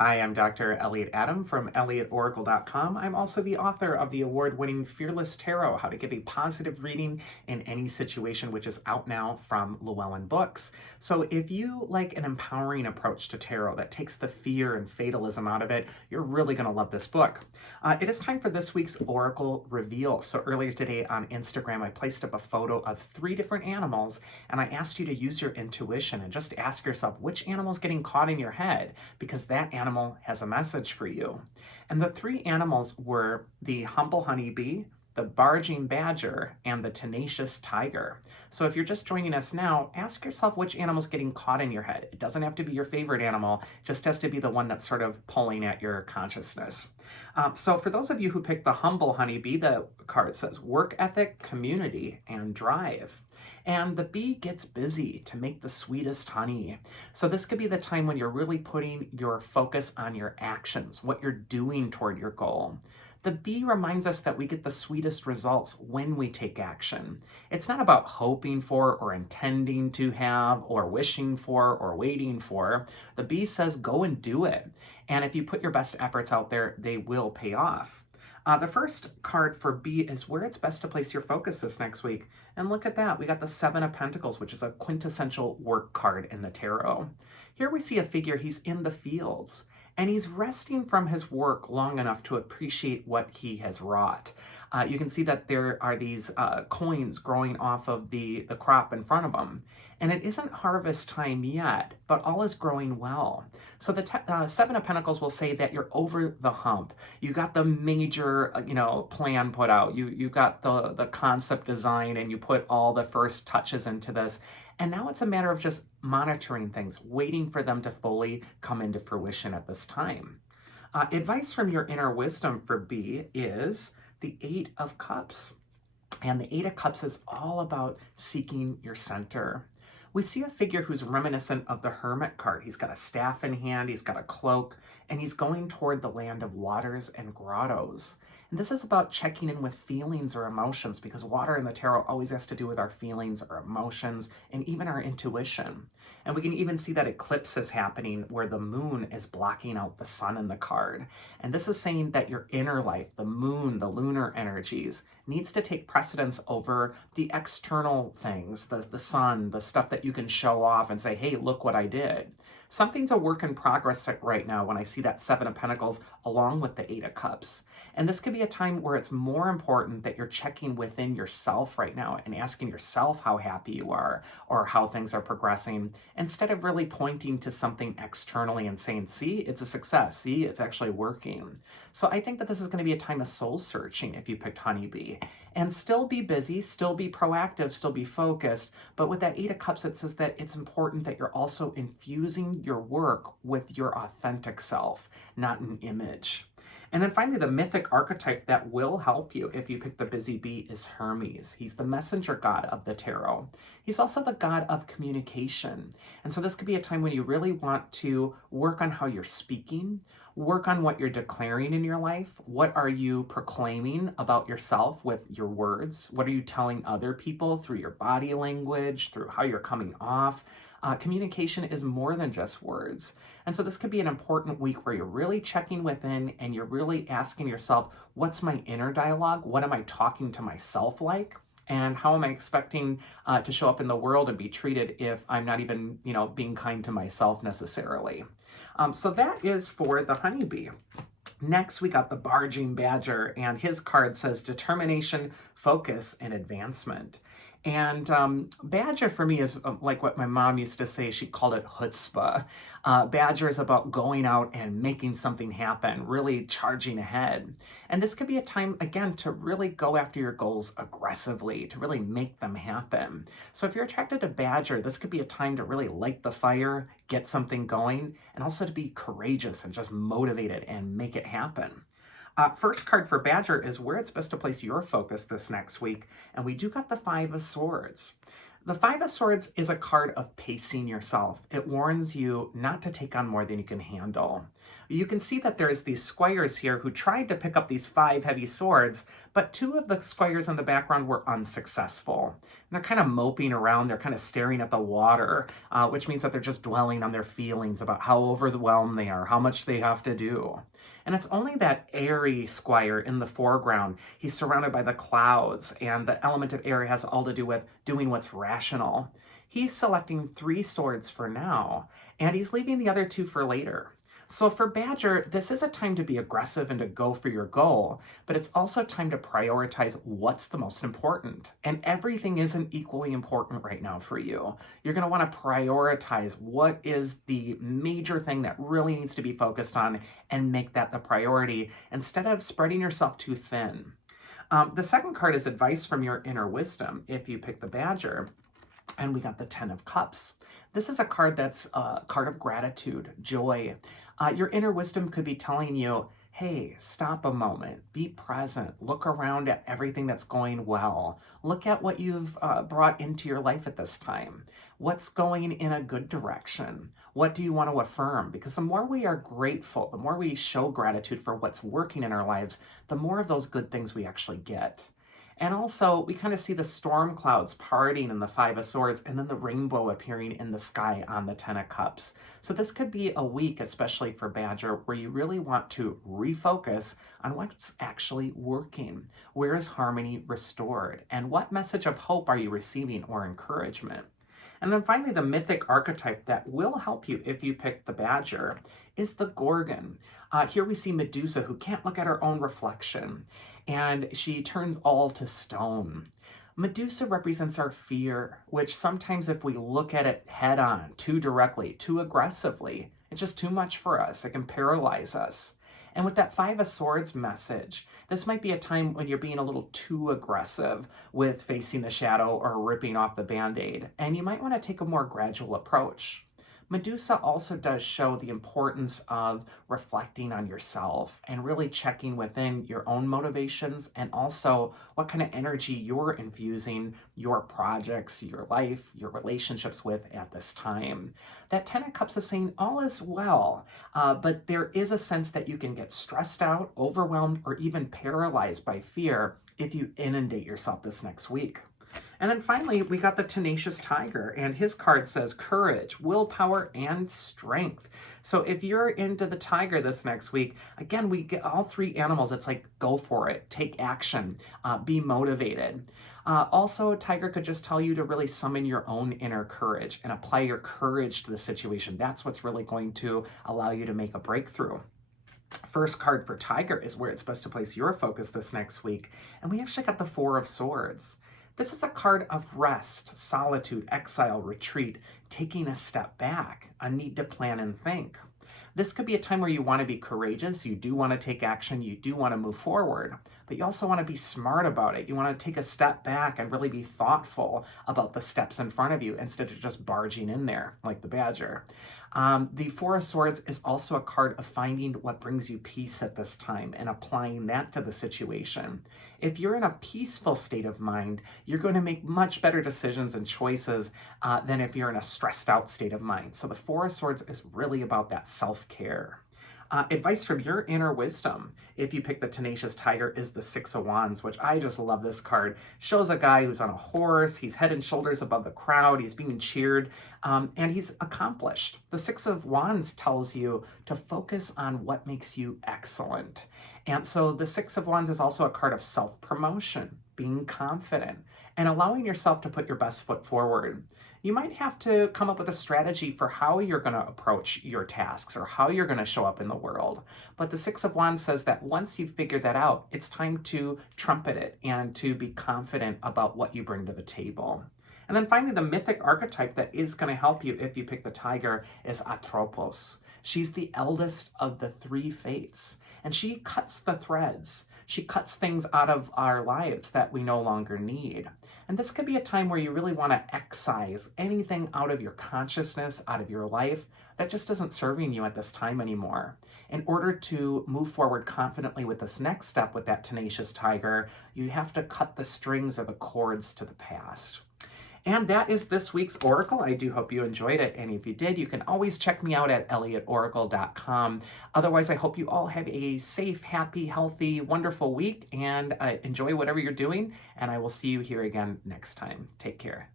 Hi, I'm Dr. Elliot Adam from ElliotOracle.com. I'm also the author of the award-winning Fearless Tarot, How to Give a Positive Reading in Any Situation, which is out now from Llewellyn Books. So if you like an empowering approach to tarot that takes the fear and fatalism out of it, you're really going to love this book. It is time for this week's Oracle Reveal. So earlier today on Instagram, I placed up a photo of 3 different animals, and I asked you to use your intuition and just ask yourself which animal's getting caught in your head, because that animal has a message for you. And the 3 animals were the humble honeybee, the barging badger, and the tenacious tiger. So if you're just joining us now, ask yourself which animal's getting caught in your head. It doesn't have to be your favorite animal, it just has to be the one that's sort of pulling at your consciousness. So for those of you who picked the humble honeybee, the card says work ethic, community, and drive. And the bee gets busy to make the sweetest honey. So this could be the time when you're really putting your focus on your actions, what you're doing toward your goal. The bee reminds us that we get the sweetest results when we take action. It's not about hoping for or intending to have or wishing for or waiting for. The bee says go and do it. And if you put your best efforts out there, they will pay off. The first card for B is where it's best to place your focus this next week. And look at that, we got the 7 of Pentacles, which is a quintessential work card in the tarot. Here we see a figure, he's in the fields, and he's resting from his work long enough to appreciate what he has wrought. You can see that there are these coins growing off of the crop in front of him. And it isn't harvest time yet, but all is growing well. So the 7 of Pentacles will say that you're over the hump. You got the major, plan put out. You got the concept design, and you put all the first touches into this. And now it's a matter of just monitoring things, waiting for them to fully come into fruition at this time. Advice from your inner wisdom for B is the 8 of Cups. And the 8 of Cups is all about seeking your center. We see a figure who's reminiscent of the Hermit card. He's got a staff in hand, he's got a cloak, and he's going toward the land of waters and grottos. And this is about checking in with feelings or emotions, because water in the tarot always has to do with our feelings, our emotions, and even our intuition. And we can even see that eclipse is happening where the moon is blocking out the sun in the card. And this is saying that your inner life, the moon, the lunar energies, needs to take precedence over the external things, the sun, the stuff that you can show off and say, hey, look what I did. Something's a work in progress right now when I see that 7 of Pentacles along with the 8 of Cups. And this could be a time where it's more important that you're checking within yourself right now and asking yourself how happy you are or how things are progressing, instead of really pointing to something externally and saying, see, it's a success. See, it's actually working. So I think that this is going to be a time of soul searching if you picked Honeybee. And still be busy, still be proactive, still be focused. But with that 8 of Cups, it says that it's important that you're also infusing your work with your authentic self, not an image. And then finally, the mythic archetype that will help you if you pick the busy bee is Hermes. He's the messenger god of the tarot. He's also the god of communication. And so this could be a time when you really want to work on how you're speaking, work on what you're declaring in your life. What are you proclaiming about yourself with your words? What are you telling other people through your body language, through how you're coming off? Communication is more than just words. And so this could be an important week where you're really checking within and you're really asking yourself, what's my inner dialogue? What am I talking to myself like? And how am I expecting to show up in the world and be treated if I'm not even, being kind to myself necessarily? So that is for the honeybee. Next, we got the barging badger, and his card says determination, focus, and advancement. And badger for me is like what my mom used to say. She called it chutzpah. Badger is about going out and making something happen, really charging ahead. And this could be a time, again, to really go after your goals aggressively, to really make them happen. So if you're attracted to badger, this could be a time to really light the fire, get something going, and also to be courageous and just motivated and make it happen. First card for Badger is where it's best to place your focus this next week, and we do got the 5 of Swords. The 5 of Swords is a card of pacing yourself. It warns you not to take on more than you can handle. You can see that there's these squires here who tried to pick up these 5 heavy swords, but 2 of the squires in the background were unsuccessful. they're kind of moping around, they're kind of staring at the water, which means that they're just dwelling on their feelings about how overwhelmed they are, how much they have to do. And it's only that airy squire in the foreground. He's surrounded by the clouds, and the element of air has all to do with doing what's rational. He's selecting 3 swords for now, and he's leaving the other 2 for later. So for Badger, this is a time to be aggressive and to go for your goal, but it's also time to prioritize what's the most important. And everything isn't equally important right now for you. You're going to want to prioritize what is the major thing that really needs to be focused on and make that the priority instead of spreading yourself too thin. The second card is advice from your inner wisdom if you pick the Badger. And we got the 10 of Cups. This is a card that's a card of gratitude, joy. Your inner wisdom could be telling you, hey, stop a moment, be present, look around at everything that's going well. Look at what you've brought into your life at this time. What's going in a good direction? What do you want to affirm? Because the more we are grateful, the more we show gratitude for what's working in our lives, the more of those good things we actually get. And also, we kind of see the storm clouds parting in the 5 of Swords and then the rainbow appearing in the sky on the 10 of Cups. So this could be a week, especially for Badger, where you really want to refocus on what's actually working. Where is harmony restored? And what message of hope are you receiving or encouragement? And then finally, the mythic archetype that will help you if you pick the Badger is the Gorgon. Here we see Medusa, who can't look at her own reflection, and she turns all to stone. Medusa represents our fear, which sometimes if we look at it head on, too directly, too aggressively, it's just too much for us. It can paralyze us. And with that 5 of Swords message, this might be a time when you're being a little too aggressive with facing the shadow or ripping off the Band-Aid, and you might want to take a more gradual approach. Medusa also does show the importance of reflecting on yourself and really checking within your own motivations and also what kind of energy you're infusing your projects, your life, your relationships with at this time. That 10 of Cups is saying all is well, but there is a sense that you can get stressed out, overwhelmed, or even paralyzed by fear if you inundate yourself this next week. And then finally, we got the Tenacious Tiger, and his card says courage, willpower, and strength. So if you're into the tiger this next week, again, we get all 3 animals. It's like, go for it, take action, be motivated. Also, tiger could just tell you to really summon your own inner courage and apply your courage to the situation. That's what's really going to allow you to make a breakthrough. First card for Tiger is where it's best to place your focus this next week. And we actually got the 4 of Swords. This is a card of rest, solitude, exile, retreat, taking a step back, a need to plan and think. This could be a time where you want to be courageous, you do want to take action, you do want to move forward, but you also want to be smart about it. You want to take a step back and really be thoughtful about the steps in front of you instead of just barging in there like the Badger. The 4 of Swords is also a card of finding what brings you peace at this time and applying that to the situation. If you're in a peaceful state of mind, you're going to make much better decisions and choices than if you're in a stressed out state of mind. So the 4 of Swords is really about that self-care. Advice from your inner wisdom, if you pick the Tenacious Tiger, is the 6 of Wands, which I just love this card. Shows a guy who's on a horse, he's head and shoulders above the crowd, he's being cheered, and he's accomplished. The 6 of Wands tells you to focus on what makes you excellent. And so the 6 of Wands is also a card of self-promotion, being confident, and allowing yourself to put your best foot forward. You might have to come up with a strategy for how you're going to approach your tasks or how you're going to show up in the world. But the 6 of Wands says that once you've figured that out, it's time to trumpet it and to be confident about what you bring to the table. And then finally, the mythic archetype that is going to help you if you pick the tiger is Atropos. She's the eldest of the 3 fates, and she cuts the threads. She cuts things out of our lives that we no longer need. And this could be a time where you really want to excise anything out of your consciousness, out of your life, that just isn't serving you at this time anymore. In order to move forward confidently with this next step with that Tenacious Tiger, you have to cut the strings or the cords to the past. And that is this week's Oracle. I do hope you enjoyed it. And if you did, you can always check me out at elliotoracle.com. Otherwise, I hope you all have a safe, happy, healthy, wonderful week and enjoy whatever you're doing. And I will see you here again next time. Take care.